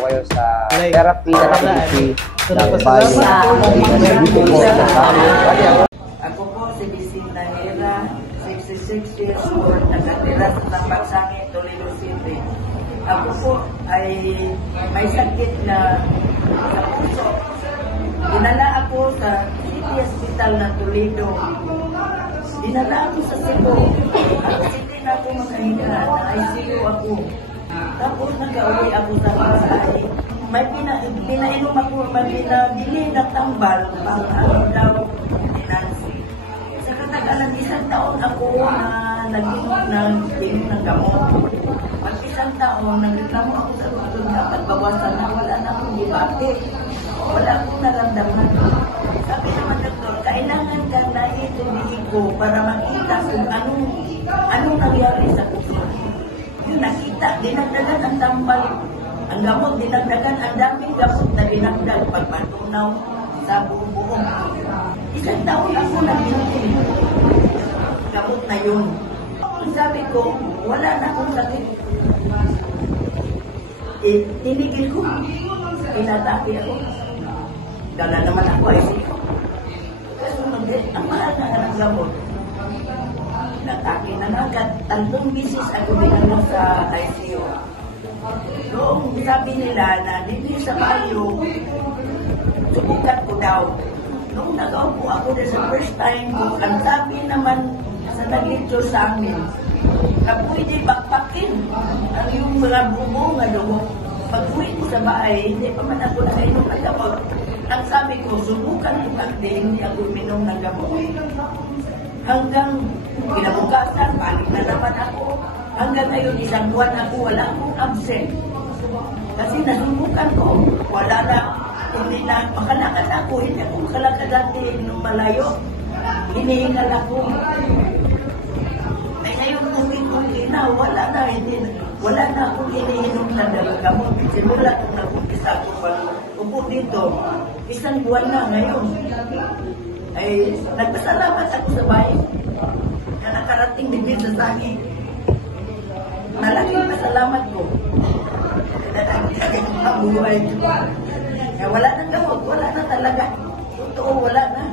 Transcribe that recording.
kayo sa therapy na activity ng bayan. Dito po sa Ako po si Bisita Hera, 66 years old, nakatira sa Tambagsangin, Toledo City. Ako po ay may sakit na sa puso. Dinala ako sa City Hospital na Toledo. Dinala ako sa Cebu. At City na ako makahinga, na ICU ako. Tapos nag-uwi ako sa bahay. May pinainom ako, may pinabili na tambal pang ano daw, Nancy. Sa katagalan, 1 taon ako na nag-inom ng gamot. Pag 1 taon, nagreklamo ako sa doktor dapat bawasan na wala na akong dibate. Wala akong naramdaman. Sabi naman doktor, kailangan ka na itubihin ko para makita kung anong nangyari sa puso. Yung nakita, dinagdagan ang tambal. Ang gamot, dinagdagan, ang daming gamot na dinagdag pagpatunaw sa buong-buong. 1 taon ako nag-inom. Gamot na yun. Sabi ko, wala na akong sakit. Tinigil ko. Pinatake ako. Dala naman ako ay siko. Kasunod din, ang mahal na ng gamot. Pinatake na agad. 3 bisis ako dinalo sa ICU. Noong sabi nila na dito sa Bayo, subukan ko daw. Noong nag-aupo ako na sa first time ko, ang sabi naman sa nag-ito sa amin, na pwede bakpakin ang yung mga bubo nga doon. Pag-uwi ko sa bahay, hindi pa man ako nakainom ng gamot. Ang sabi ko, subukan ko kasi hindi ako minom ng gamot. Hanggang kinabukasan, balik na naman ako. Hanggang ngayon, 1 buwan ako, wala akong absent. Kasi nasubukan ko, wala na, hindi na, makalakad ako, hindi ako makalakad dati nung malayo. Hinihingal ako. Ay ngayon, uwi na, wala na, wala na akong hinihinom na gamot. Simula kung nag-umpisa ako pag-upo dito, 1 buwan na ngayon. Ay, nagpasalamat ako sa bahay na nakarating din sa sangin. Malaking pasalamat ko. Ang buhay ko. Wala nang gamot, wala na talaga. Totoo, wala na.